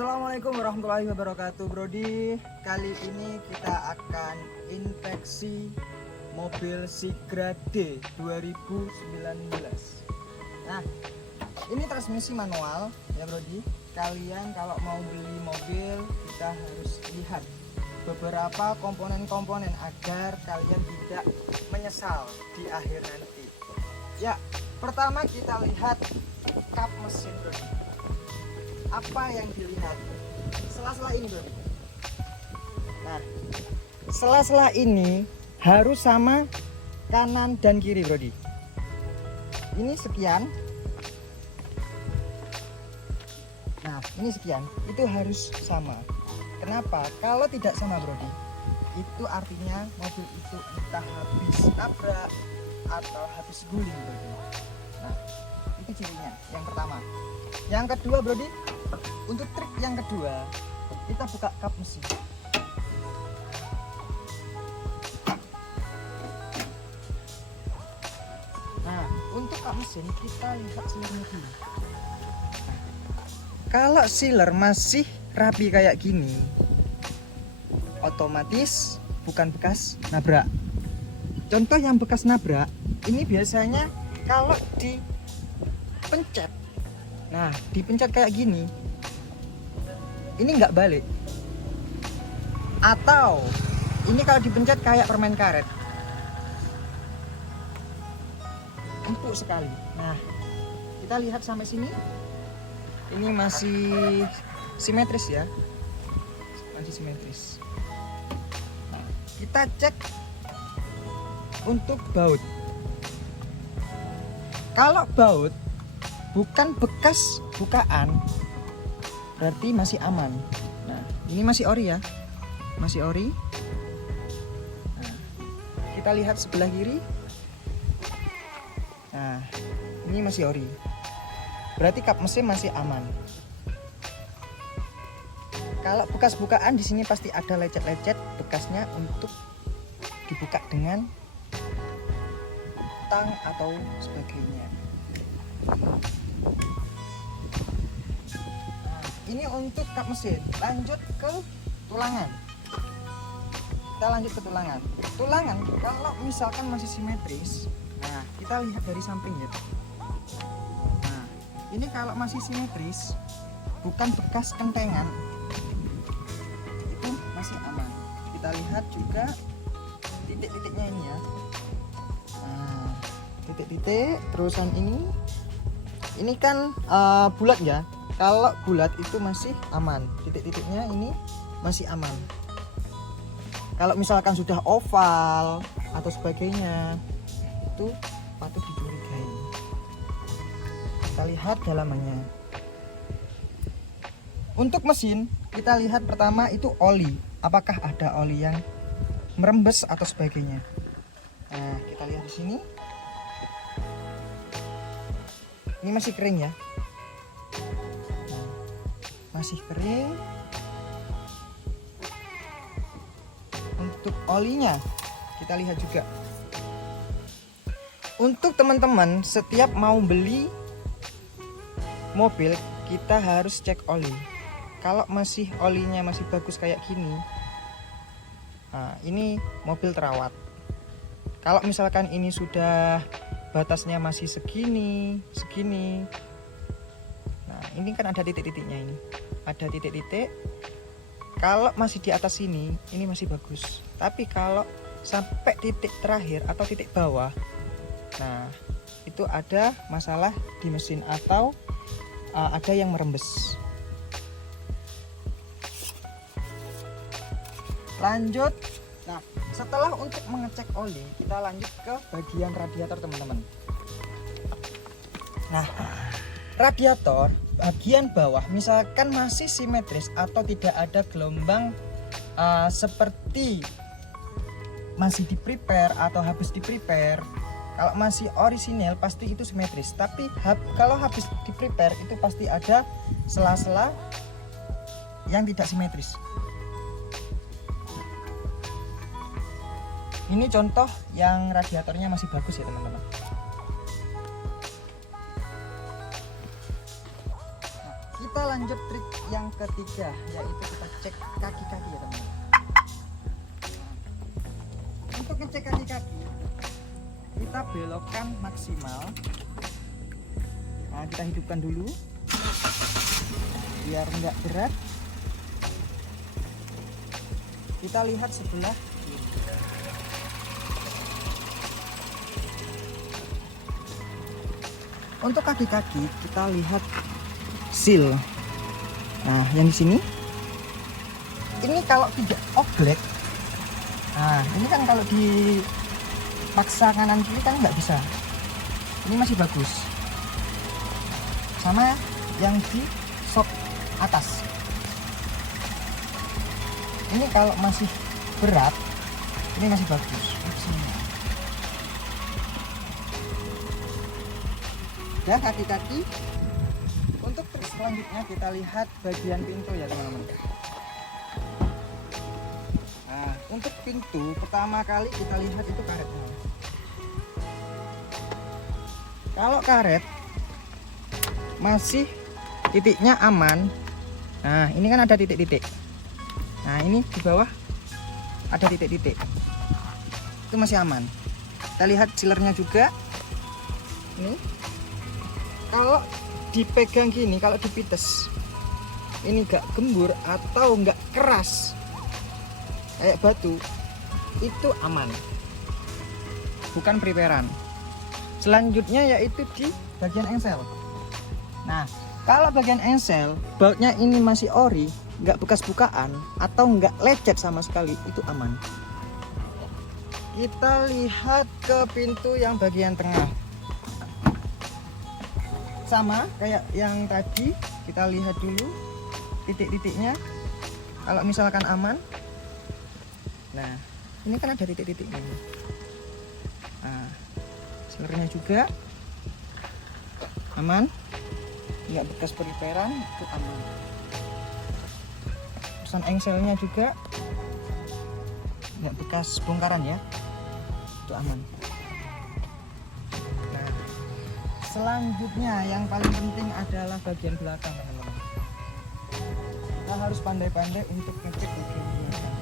Assalamualaikum warahmatullahi wabarakatuh, Brodi. Kali ini kita akan inspeksi mobil Sigra D 2019. Nah, ini transmisi manual ya, Brodi. Kalian kalau mau beli mobil, kita harus lihat beberapa komponen-komponen agar kalian tidak menyesal di akhir nanti. Ya, pertama kita lihat kap mesin, Brodi. Apa yang dilihat? Sela-sela ini, Bro. Nah, sela-sela ini harus sama kanan dan kiri, Brodi. Ini sekian. Nah, ini sekian. Itu harus sama. Kenapa? Kalau tidak sama, Brodi, itu artinya mobil itu entah habis nabrak atau habis guling, Brodi. Nah, itu cirinya. Yang pertama. Yang kedua, Brodi, untuk trik yang kedua, kita buka kap mesin. Nah, untuk kap mesin kita lihat sealernya dulu. Kalau sealer masih rapi kayak gini, otomatis bukan bekas nabrak. Contoh yang bekas nabrak, ini biasanya kalau dipencet, nah dipencet kayak gini, ini nggak balik, atau ini kalau dipencet kayak permen karet, empuk sekali. Nah, kita lihat sampai sini, ini masih simetris ya, masih simetris. Nah, kita cek untuk baut. Kalau baut bukan bekas bukaan, berarti masih aman. Nah, ini masih ori ya, masih ori. Nah, kita lihat sebelah kiri. Nah, ini masih ori, berarti kap mesin masih aman. Kalau bekas bukaan di sini pasti ada lecet-lecet bekasnya untuk dibuka dengan tang atau sebagainya. Ini untuk kap mesin. Lanjut ke tulangan. Kita lanjut ke tulangan. Tulangan kalau misalkan masih simetris, nah kita lihat dari samping ya. Nah, ini kalau masih simetris, bukan bekas kentengan, itu masih aman. Kita lihat juga titik-titiknya ini ya. Nah, titik-titik terusan ini kan bulat ya. Kalau bulat itu masih aman, titik-titiknya ini masih aman. Kalau misalkan sudah oval atau sebagainya, itu patut dicurigai. Kita lihat dalamannya. Untuk mesin, kita lihat pertama itu oli. Apakah ada oli yang merembes atau sebagainya. Nah, kita lihat di sini. Ini masih kering ya. Masih kering. Untuk olinya kita lihat juga. Untuk teman-teman setiap mau beli mobil, kita harus cek oli. Kalau masih olinya masih bagus kayak gini, nah ini mobil terawat. Kalau misalkan ini sudah batasnya masih segini, nah ini kan ada titik-titiknya ini. Ada titik-titik. Kalau masih di atas ini masih bagus. Tapi kalau sampai titik terakhir atau titik bawah, nah itu ada masalah di mesin atau ada yang merembes. Lanjut. Nah, setelah untuk mengecek oli, kita lanjut ke bagian radiator, teman-teman. Nah, radiator bagian bawah misalkan masih simetris atau tidak ada gelombang seperti masih di prepare atau habis di prepare. Kalau masih orisinil pasti itu simetris, tapi kalau habis di prepare itu pasti ada sela-sela yang tidak simetris. Ini contoh yang radiatornya masih bagus ya, teman-teman. Kita lanjut trik yang ketiga, yaitu kita cek kaki-kaki ya teman-teman. Untuk ngecek kaki-kaki, kita belokkan maksimal. Nah, kita hidupkan dulu biar enggak berat. Kita lihat sebelah kiri. Untuk kaki-kaki kita lihat seal. Nah, yang di sini ini kalau tidak oglek, nah ini kan kalau dipaksa kanan kiri kan nggak bisa. Ini masih bagus. Sama yang di sok atas. Ini kalau masih berat, ini masih bagus. Ya, kaki-kaki. Untuk trik selanjutnya kita lihat bagian pintu ya teman-teman. Nah, untuk pintu pertama kali kita lihat itu karetnya. Kalau karet masih titiknya aman, nah ini kan ada titik-titik. Nah ini di bawah ada titik-titik, itu masih aman. Kita lihat sealernya juga. Ini kalau dipegang gini, kalau dipites ini gak gembur atau gak keras kayak batu, itu aman, bukan preparean. Selanjutnya yaitu di bagian engsel. Nah, kalau bagian engsel bautnya ini masih ori, nggak bekas bukaan atau nggak lecet sama sekali, itu aman. Kita lihat ke pintu yang bagian tengah. Sama kayak yang tadi, kita lihat dulu titik-titiknya. Kalau misalkan aman, nah ini kan ada titik-titik ini. Nah, selernya juga aman, nggak bekas preparean, itu aman. Pesan engselnya juga nggak bekas bongkaran ya, itu aman. Nah, selanjutnya yang paling penting adalah bagian belakang teman-teman. Kita harus pandai-pandai untuk ngecek bagian belakang.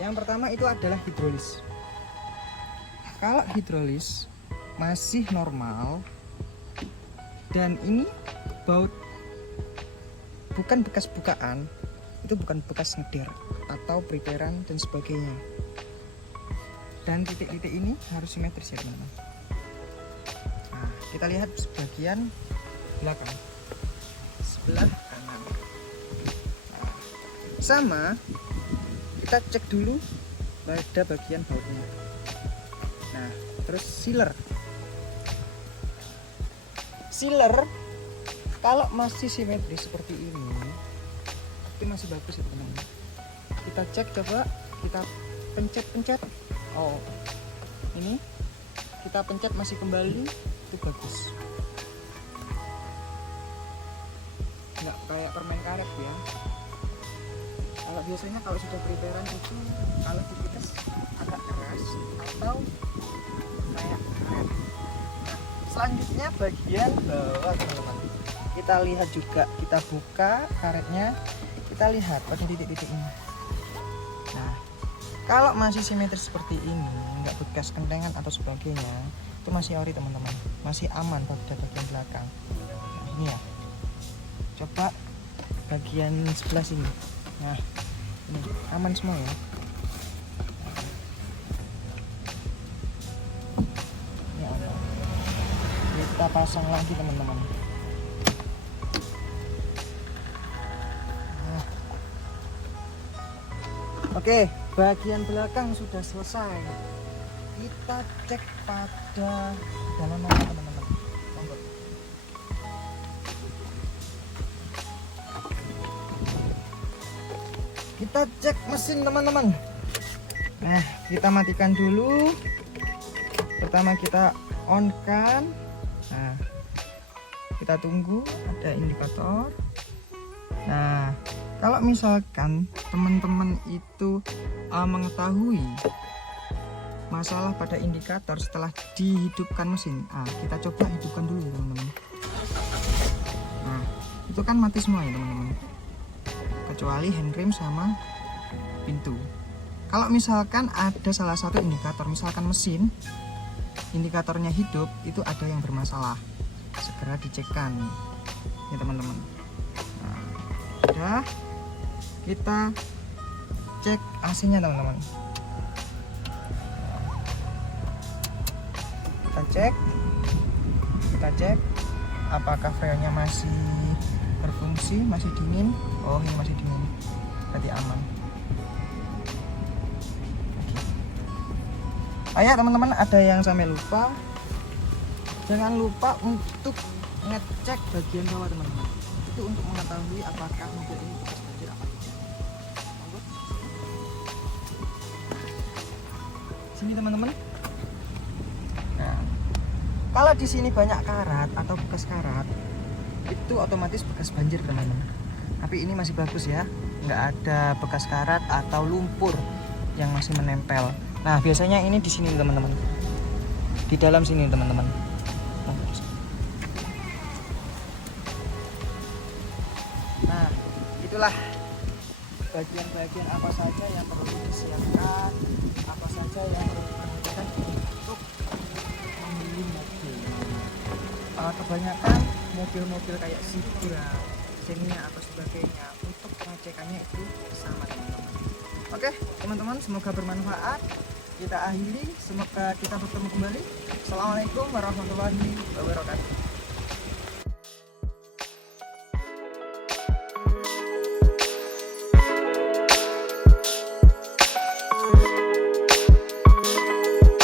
Yang pertama itu adalah hidrolis. Kalau hidrolis masih normal dan ini baut bukan bekas bukaan, itu bukan bekas ngeder atau preparean dan sebagainya. Dan titik-titik ini harus simetris ya teman-teman. Nah, kita lihat sebagian belakang, sebelah kanan. Nah, sama kita cek dulu pada bagian bautnya. Nah, terus sealer. Sealer kalau masih simetris seperti ini, itu masih bagus ya teman-teman. Kita cek, coba kita pencet-pencet. Oh, ini kita pencet masih kembali, itu bagus. Nggak kayak permen karet ya. Kalau biasanya kalau sudah preparean itu kalau dipites agak keras atau kayak karet. Nah, selanjutnya bagian bawah teman-teman. Kita lihat juga, kita buka karetnya, kita lihat pada titik-titik ini. Nah, kalau masih simetris seperti ini, nggak bekas kentengan atau sebagainya, itu masih ori teman-teman, masih aman pada bagian belakang. Nah, ini ya, coba bagian sebelah sini. Nah, ini aman semua ya. Ini aman. Kita pasang lagi teman-teman. Nah. Oke, bagian belakang sudah selesai. Kita cek pada dalamannya teman-teman. Kita cek mesin teman-teman. Nah, kita matikan dulu. Pertama kita on kan. Nah, kita tunggu ada indikator. Nah, kalau misalkan teman-teman itu mengetahui masalah pada indikator setelah dihidupkan mesin, kita coba hidupkan dulu teman-teman. Nah, itu kan mati semua ya teman-teman, kecuali handrem sama pintu. Kalau misalkan ada salah satu indikator, misalkan mesin indikatornya hidup, itu ada yang bermasalah, segera dicekkan ya teman-teman. Nah, udah, kita cek AC-nya teman-teman. Kita cek apakah freonnya masih berfungsi, masih dingin. Oh, ini masih dingin, berarti aman. Ayo teman-teman, ada yang sampai lupa, jangan lupa untuk ngecek bagian bawah teman-teman, itu untuk mengetahui apakah mobil ini bekas banjir apa tidak. Sini teman-teman. Nah, kalau di sini banyak karat atau bekas karat, itu otomatis bekas banjir teman-teman. Tapi ini masih bagus ya, nggak ada bekas karat atau lumpur yang masih menempel. Nah, biasanya ini di sini teman-teman, di dalam sini teman-teman. Nah, itulah bagian-bagian apa saja yang perlu disiapkan, apa saja yang perlu diperhatikan untuk memilih mobil. Kebanyakan mobil-mobil kayak Supra, Xenia atau sebagainya, untuk pengecekannya itu sama teman-teman. Oke teman-teman, semoga bermanfaat. Kita akhiri, semoga kita bertemu kembali. Assalamualaikum warahmatullahi wabarakatuh.